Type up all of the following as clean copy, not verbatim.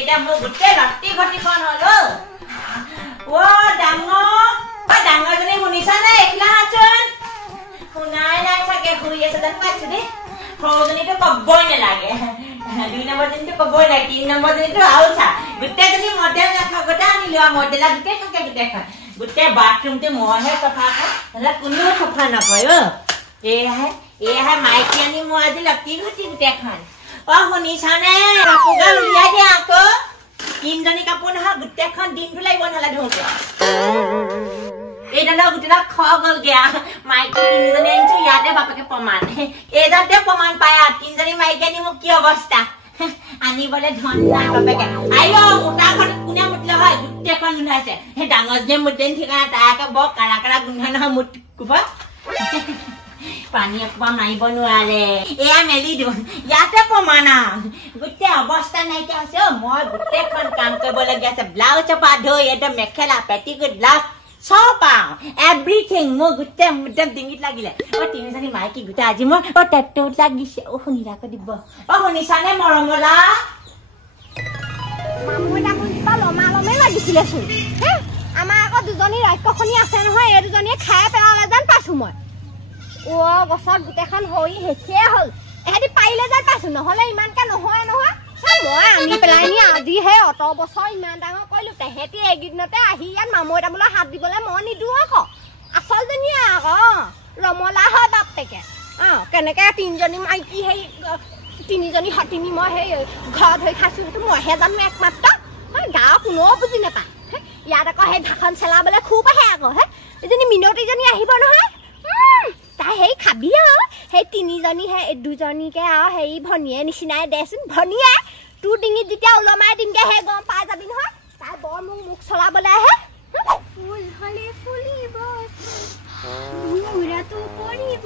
এটা মোৰ গোটেই ৰাতি ঘটিখন হ'ল অ ডাঙৰজনী শুনিছা নে এখিলা হাচোন শুনাই নাই চাগে শুই আছে যেন পাইছো দেই সৰুজনীটো কবই নালাগে 2 নম্বৰজনীটো কবই নাই 3 নম্বৰজনীটো আৰু চা গোটেইজনী মডেল নাথাকোতে আনিলো মডেল গোটেই বাথৰুমটো মইহে চফা কৰোঁ কোনো চফা নকৰে এয়াহে মাইকী আনি মই আজি লতি ঘটি গোটেইখন শুনিছানে কাপোৰগাল উলিয়াই দিয়া আকৌ 3জনী কাপোৰ নহয় গোটেইখন দিনটো লাগিব নহ'লে ধোঁতে এইডাল গোটেইডাল খোৱা গ'লগে মাইকী 3জনী আনিছো ইয়াতে বাপেকে প্ৰমাণ এইডালতে প্ৰমাণ পায় 3জনী মাইকী আনি মোক কি অৱস্থা আনিবলৈ ধন নাই বাপেকে আইও মোটাখন কোনে মুতিলে হয় গোটেইখন গোন্ধাইছে সেই ডাঙৰজনীয়ে মুতেন ঠিকা তাকে বৰ কাৰা কাৰা গোন্ধাই নহয় মুত কোবা পানী একবাৰ মাৰিব নোৱাৰে এয়া মেলি দিওঁ ইয়াতে প্ৰমাণ গোটেই অৱস্থা নাইকিয়া হৈছে মই গোটেইখন কাম কৰিবলগীয়া আছে ব্লাউজ পৰা ধৰি একদম মেখেলা পেটিকোট ব্লাউজ চব পাওঁ এভৰিথিং মোৰ গোটেই একদম ডিঙিত লাগিলে 3জনী মাইকী গোটেই আজি মই টেটুত লাগিছে শুনিলা আকৌ দিব শুনিছানে মৰমলা মামুই ডাঙৰ কিবা লমালমে লাগিছিলেচোন আমাৰ আকৌ 2জনী ৰাক্ষসনী আছে নহয় এই 2জনীয়ে খাই পেলালে যেন পাইছো মই গছত গোটেইখন হৈ শেষে হ'ল এহেঁতি পাৰিলে যেন পাইছো নহ'লে ইমানকে নহয় মই আনি পেলাই নি আজিহে অত বছৰ ইমান ডাঙৰ কৰিলো তেহেঁতি এইকেইদিনতে আহি ইয়াত মামৈ তামোলৰ হাত দিবলৈ মই নিদিওঁ আকৌ আচলজনীয়ে আকৌ ৰমলা হয় বাপেকে কেনেকে 3জনী মাইকী সেই 3জনী সতিনী মই সেই ঘৰত হৈ খাইছো সেইটো মইহে জানো একমাত্ৰ গাঁৱৰ কোনেও বুজি নাপায় ইয়াত আকৌ সেই ভাষণ চেলাবলৈ খুব আহে আকৌ এজনী মিনতিজনী আহিব নহয় তাই সেই খাবি সেই 3জনী সেই 2জনীকে আৰু সেই ভনীয়ে নিচিনাই দেচোন ভনীয়ে তোৰ ডিঙিত যেতিয়া ওলমাই দিমগে সেই গম পাই যাবি নহয় তাই বৰ মোক চলাবলৈ আহে ফুল হলে ফুলিব মুৰাটো পৰিব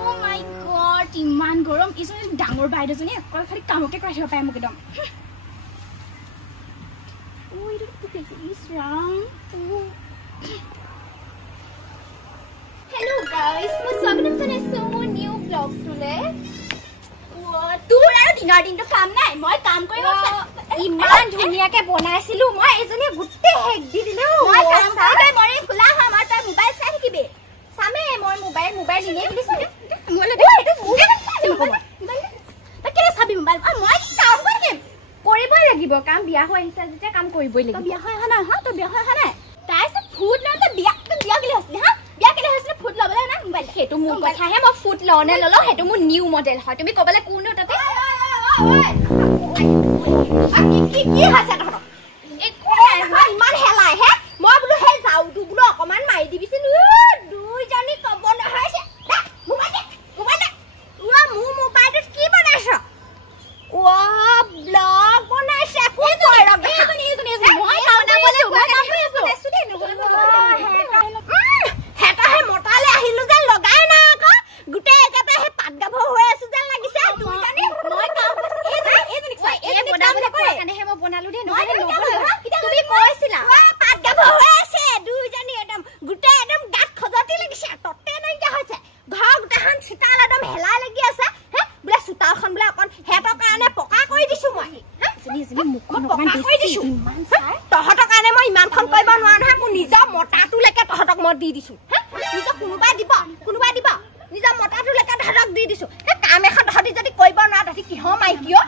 ও মাই গড ইমান গৰম ইজনী ডাঙৰ বাইদেউজনী অকল খালি কামকে কৰাই থাকিব পাৰে মোক একদম ও এইটো কি ইজ ৰং Hello guys, মই স্বাগতম জনাইছো মোৰ নিউ ব্লগ তোলে তোৰ আৰু দিনৰ দিনটো কাম নাই মই কাম কৰিব ইমান ধুনীয়াকে বনাইছিলো মই এজনী গোটেই হেক দি দিলো মই কাম কৰি মৰি ফুলা হয় আমাৰ তই মোবাইল চাই থাকিবি সামে মই মোবাইল নিয়ে দিছো মই এইটো কেলে চাবি মোবাইল মই কাম কৰিবই লাগিব কাম বিয়া হৈ আহিছে যেতিয়া কাম কৰিবই লাগিব বিয়া হৈ আহা নাই তো বিয়া হৈ আহা নাই তাইছে ফুড লওঁতে বিয়া গলি হৈছিল বিয়া কেলে হৈছিল ফুড লবলৈ না মোবাইল সেইটো মোৰ কথাহে মই ফুড লওনে ললো সেইটো মোৰ নিউ মডেল হয় তুমি কবলে কোনটো তাতে কি হাসা ধৰ একো নাই ইমান হেলাই হে মই বলো হে যাও দু বলো অকমান মাৰি দিবিছিন 2জনী কব নহয়ছে মোবাইল মোৰ মোবাইলত কি বনাইছ ব্লগ বনাইছে কোন কইৰা এজনী মই কাম কৰি আছো হেতাহে মটালে আহিলো যে লগাই না আকৌ গুটে একাতে হে পাত গাভ হৈ আছে যেন লাগিছে 2জনী মই কাম কৰিছো এজনী বনাবলে কৰে কানে হে মই বনালো দে নহয় তুমি কৈছিলা পাত গাভ হৈ আছে 2জনী একদম গুটে একদম গাত খজতি লাগিছে ততে নাই কি হৈছে ঘৰ গুটাখন চিতাল একদম হেলাই লাগি আছে হে বুলে চিতালখন বুলে অকন হেতৰ কাৰণে পকা কৰি দিছো মই জনী মুখখন অকন বেছি ইমান চাই তহতৰ কাৰণে মই ইমানখন কৰিব নোৱাৰো নহয় মোৰ নিজৰ মটাটো লেকে তহতক মই দি দিছো নিজৰ কোনোবাই দিব নিজৰ মটাটো লেকে তহতক দি দিছো কাম এখন তহতি যদি কৰিব নোৱাৰা তহতি কিহ মাইকিও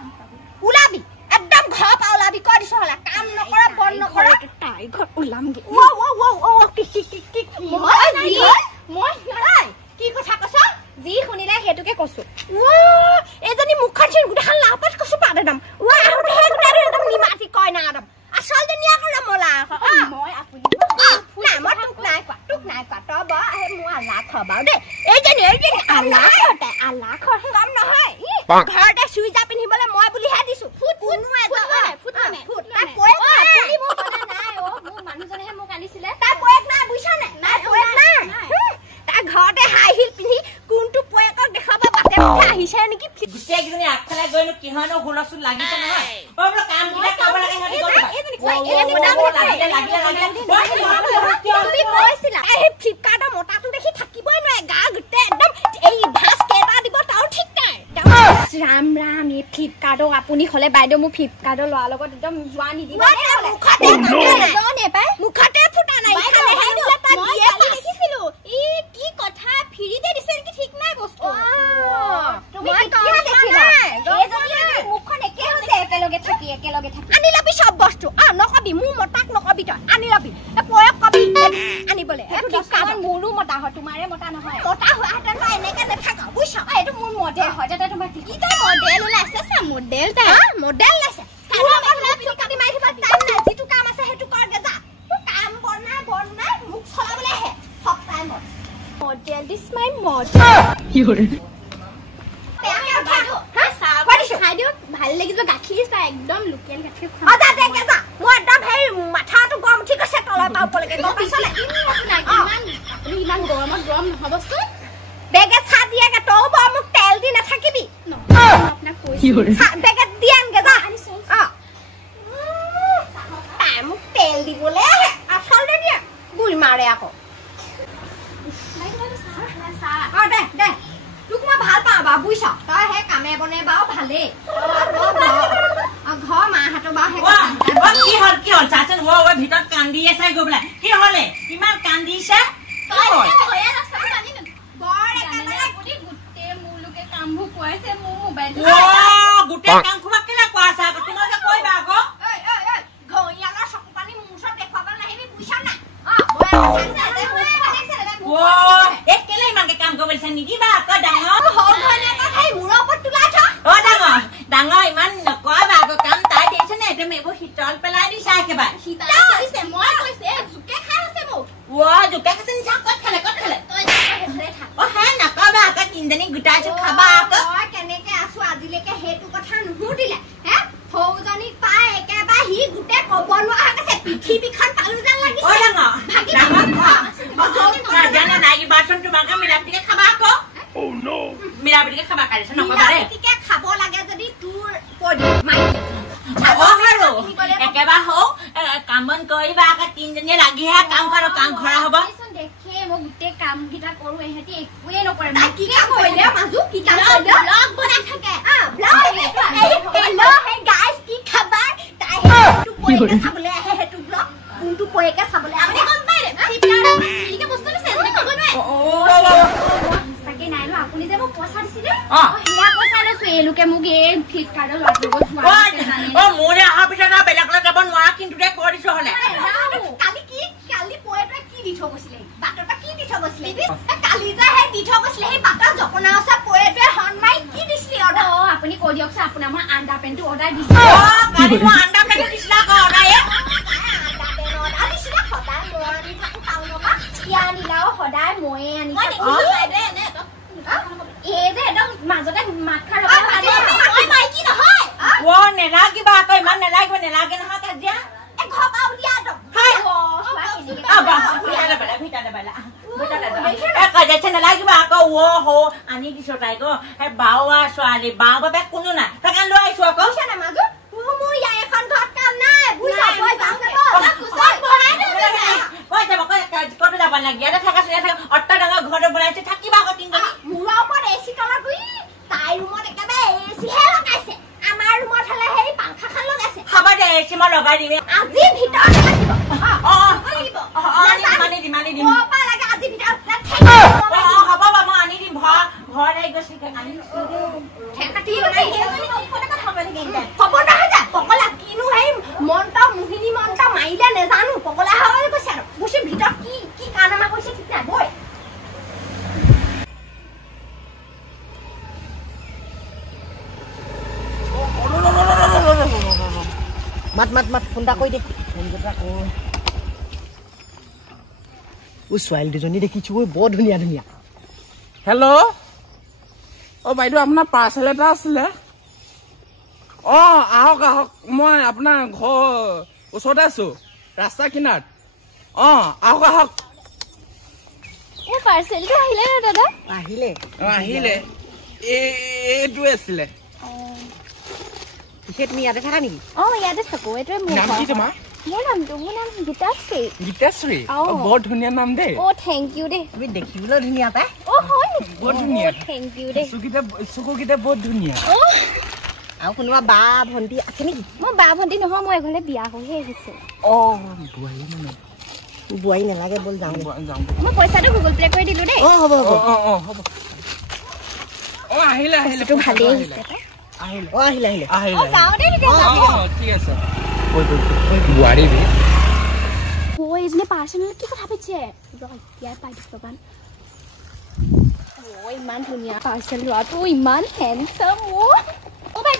ওলাবি একদম ঘৰ পা ওলাবি কৈ দিছো হলা কাম নকৰা বন নকৰা তাই ঘৰ ওলামগে কি মই নাই কি কথা কৈছ যি শুনিলে হেতুকে কৈছো এজনী মুখখন চিন গুটাখন লাপত কৈছো পাদম আহুতে হে গুটা একদম নিমাতি কয় না একদম আসল জনী আকৌ ৰমলা মই আপুনি না মই তোক নাই কোৱা তই বা মই আল্লাহ খবাও দে এইজনী আল্লাহ কাম নহয় ঘৰতে সুই যা পিন্ধিবলে মই বুলি হে দিছো ফুট তাই পয়েক নাই মোৰ মানুহজনেহে মোক আনিছিলে তাই পয়েক নাই বুইছা নাই পয়েক নাই তাই ঘৰতে হাই হিল পিন্ধি কোনটো পয়েকক দেখাবা বাতে মুখে আহিছে নেকি গোটেই কিজনী আগফালে গৈনো কিহনো হুলস্থুল লাগিছে নহয় বোলো কাম কিটা কৰিব লাগে তুমি কৈছিলা এই ফ্লিপকাৰ্টৰ মটাটো দেখি থাকিবই নোৱাৰে গা গুটে একদম এই ভাস কেটা দিব তাও ঠিক নাই ৰাম এই ফ্লিপকাৰ্ট ফ্লিপকাৰ্টক আপুনি হলে বাইদেউ মোক ফ্লিপকাৰ্টৰ লোৱাৰ লগত একদম যোৱা নিদিব মুখতে ফুটা নাই মই দেখিছিলো ই কি কথা ফ্ৰীতে দিছে নেকি ঠিক নাই বস্তু তুমি কি দেখিলা এই মুখখন একে হৈছে একেলগে থাকি আনি লবি সব বস্তু নকবি মোৰ মতাক নকবি তই আনি লবি পয়ক কবি আনিবলে ফ্লিপকাৰ্টৰ মোৰো মতা হয় তোমাৰে মতা নহয় মতা হয় হাতে তই এনেকে নেথাকা বুইছ এইটো মোৰ মডেল হয় তাতে তোমাৰ কি তই মডেল ওলাইছে সা মডেল তাই মডেল লাইছে সাৰা মানে ফ্লিপকাৰ্ট মাই দিবা টাইম নাই যেটো কাম আছে হেতু কৰগে যা কাম বনাই মুখ চলাবলে হে সব টাইমত মডেল দিস মাই মডেল কি হৰে ভাল লাগিব গাখীৰ চা একদম লোকেল গাখীৰ খা যা দেখে যা মই একদম হেই মাথাটো গৰম ঠিক আছে তলৰ পা ওপৰলৈকে গম পাইছলে ইমান গৰমত গৰম নহবচোন বেগে চা দিয়াকে তও মোক তেল দি নাথাকিবি আপনা কৈছি বেগে দিয়ানগে যা মোক তেল দিবলে আসলে দিয়া বুই মাৰে আকৌ দে তোক মই ভাল পাওঁ বা বুইছ তই হে কামে বনে বাও ভালে ঘৰ মা হাতৰ বা হে কি হল চাচন ও ভিতৰত কান্দি আছে গৈ বলে কি হলে ইমান কান্দিছে তই হয়ে ৰাস্তা জানি ন বৰ একেবাৰে গুটে মুলুকে কামবোৰ কোৱাইছে মোৰ মোবাইল গুটে কাম খুবা কেলা কোৱাছা তোমাক কইবা আকৌ ঘইয়ালা চকু পানী মুছত দেখাবা নাহিবি বুইছ না কেলে ইমানকে কাম কৰিছে নিদিবা আকৌ ডাঙৰ ডাঙৰ ইমান নকবা আকৌ কাম তাই দিছে নে তুমি এইবোৰ শীতল পেলাই দিছা একেবাৰে জোকে খাইছে নিছা ক'ত খালে হে নকবা আকৌ তিনিজনী গোটাইছো খাবা আকৌ কেনেকে আছো আজিলৈকে সেইটো কথা নুসুধিলে হে সৌজনী পাই একেবাৰে সি গোটেই কব লোৱা হৈছে পৃথিৱীখন পালো যেন লাগিছে জানে নাই বাচন তোমাকে মিলাপিটিকে খাবা আকৌ মিলাপিটিকে খাবা কাৰিছে নকবা ৰে খাব লাগে যদি তোৰ একেবাৰে হওক কাম বন কৰিবা আকৌ তিনিজনীয়ে লাগিহে কাম কৰা হ'ব দেখে মই গোটেই কাম কেইটা কৰো এহেঁতি একোৱে নকৰে কি কাম কৰিলে মাজু কি কাম কৰিলে ব্লগ বনাই থাকে হেল্ল' হে গাইজ কি খবৰ তাই হেতু পয়েকে চাবলে আহে হেতু ব্লগ কোনটো পয়েকে চাবলে আপুনি গম পায় ৰে ঠিকে বস্তু লৈছে আপুনি কব নোৱাৰে তাকে নাই ন আপুনি যে মোক পইচা দিছিলে হিয়া পইচা লৈছো এলোকে মোক এই ফ্লিপকাৰ্টৰ লগত যোৱা মোৰে অহা পিছত বেলেগলৈ যাব নোৱাৰা কিন্তু দে কৰিছো হলে কালি পয়েটোৱে কি দি থৈ গৈছিলে বাটৰ পৰা কি দি থৈ গৈছিলে কালি যে হে দি থৈ গৈছিলে সেই বাটৰ জপনা আছে পয়েটোৱে হন মাই কি দিছিলে অৰ্ডাৰ আপুনি কৈ দিয়কছে আপোনাৰ মই আন্ডা পেনটো অৰ্ডাৰ দিছিলো কালি মই আন্ডা পেনটো দিছিলা আকৌ অৰ্ডাৰ দিছিলে সদায় মই আনি থাকো টাউনৰপা কিয় আনিলাও সদায় ময়ে আনি এই যে একদম মাজতে মাত খাৰ মাইকি নহয় নেলাগিবা আকৌ ইমান নেলাগে নহয় কাজিয়া ঘপা উলিয়া দম নেলাগিবা আকৌ আনি দিছো তাইক বাও ছোৱালী বাও বাপে কোনো নাই তাকে লৈ আহিছো আকৌ মাজু মোৰ ইয়াৰ এখন ঘৰত কাম নাই ক'ত যাব লাগে ইয়াতে থাকা অট্টা ডাঙৰ ঘৰতে বনাইছে থাকিবা আকৌ তিনিজনী মূৰৰ ওপৰত এচি তলত তাই ৰুমত একেবাৰে এচিহে লগাইছে আমাৰ ৰুমত হলে সেই পাংখাখন লগাইছে হ'ব দে এচি মই লগাই দিম আজি ভিতৰত মানি দিম হ'ব বা মই আনি দিম ঘৰ আহি গৈছে হ'ব নহয় যা পকলা কিনো সেই মন্ত্ৰ মোহিনী মন্ত্ৰ মাৰিলে নেজানো পকলা হৈ গৈছে আৰু বুজি ভিতৰত কি কাৰনামা কৰিছে ঠিক নাই বৈ মাত ফোনটা কৈ দে ছোৱালী দুজনী দেখিছো বৰ ধুনীয়া হেল্ল' বাইদেউ আপোনাৰ পাৰ্চেল এটা আছিলে আহক মই আপোনাৰ ঘৰ ওচৰতে আছো ৰাস্তা কিনাৰত আহক পাৰ্চেলটো আহিলে ন দাদা আহিলে এইটোৱে আছিলে তুমি ইয়াতে থাকা নেকি ইয়াতে থাকো এইটোৱে নাম কি তোমাৰ মোৰ নাম গীতাশ্ৰী বৰ ধুনীয়া নাম দেই থেংক ইউ দেই তুমি দেখিবলৈ ধুনীয়া পাই হয় বৰ ধুনীয়া থেংক ইউ দেই চকুকেইটা বহুত ধুনীয়া আৰু কোনোবা বা ভণ্টি আছে নেকি মই বা ভণ্টি নহয় মই এঘৰলে বিয়া হৈহে আহিছো বোৱাৰী নালাগে বল যাওঁ মই পইচাটো গুগল পে কৰি দিলো দেই হ'ব হ'ব হ'ব আহিলে তো ভালেই হৈছে আহিলে যাওঁ দেই ঠিক আছে বোৱাৰী বে এইজনী পাৰ্চনেল কি কথা পাতিছে ইয়াৰ পাই দিছবান ইমান ধুনীয়া পাৰ্চেল লোৱাটো ইমান হেণ্ডসাম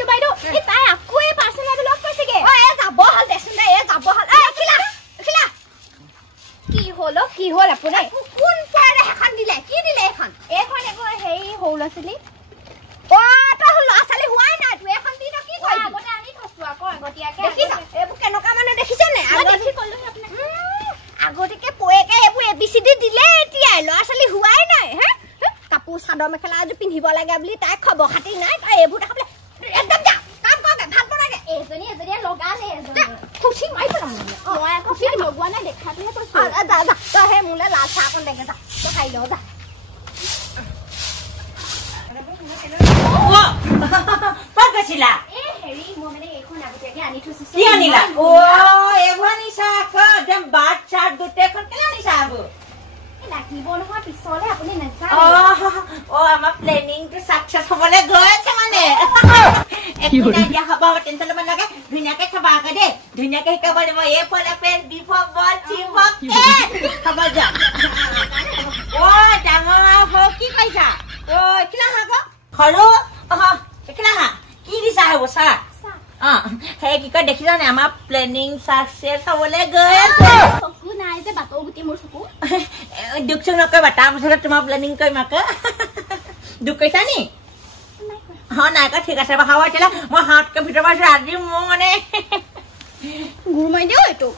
বাইদেউ এই তাই আকৌ এই পাৰ্চেল লোৱাটো লগ কৈছেগে যাব হ'ল দেচোন দে যাব হ'ল কি হ'ল আপুনি কোন পৰে এখন দিলে কি দিলে এখন এগৰ হেৰি সৰু ল'ৰা ছোৱালী তই ল'ৰা ছোৱালী হোৱাই নাই তুই এখন দি কি কৰিবি আগতে আনি থৈছো আকৌ আগতীয়াকে দেখিছ এইবোৰ কেনেকুৱা মানে দেখিছে নে দেখি ক'লো আপোনাক আগতীয়াকে পয়েকে এইবোৰ ABCD দিলে এতিয়া ল'ৰা ছোৱালী হোৱাই নাই হে কাপোৰ চাদৰ মেখেলা আজি পিন্ধিব লাগে বুলি তাই খবৰ খাতি নাই তই এইবোৰ দেখাবলে একদম যা কাম কৰগে ভাল কৰাগে এজনী লগালে এজনী খুশি মাৰি পেলাম মই আকৌ খুশি লগোৱা নাই দেখাতহে কৈছো যা তই হে মোলে লাল চাহ অকণ দেগে যা তই খাই ল যা ক'ত গৈছিলা হেৰি মই মানে এইখন আগতীয়াকে আনি থৈছো কি আনিলা এইবোৰ আনিছা আকৌ একদম বাট চাট গোটেইখন কেলে আনিছা আকৌ লাগিব নহয় পিছলে আপুনি নাজানে আমাৰ প্লেনিংটো সাকসেস হ'বলৈ গৈ আছে মানে একো নাই দিয়া হ'ব টেনচন ল'ব নালাগে ধুনীয়াকে খাবা আকৌ দেই ধুনীয়াকে শিকাব লাগিব A for apple, B for ball, C for cat খাব যা ডাঙৰ কি কৈছা কিলা আকৌ সৰু কিলা কি দিছা হ'ব চা সেই কি কয় দেখিছানে আমাৰ প্লেনিং সাকসেস হ'বলৈ গৈ আছে চকু নাই যে বাটৰ গুটি মোৰ চকু দুখ চুখ নকৰিবা তাৰপিছতে তোমাৰ প্লেনিং কৰিম আকৌ দুখ কৈছা নি নাই আকৌ ঠিক আছে হ'ব এতিয়া মই হাতকে ভিতৰত আজি মোৰ মানে গুৰ মাৰি দিওঁ এইটো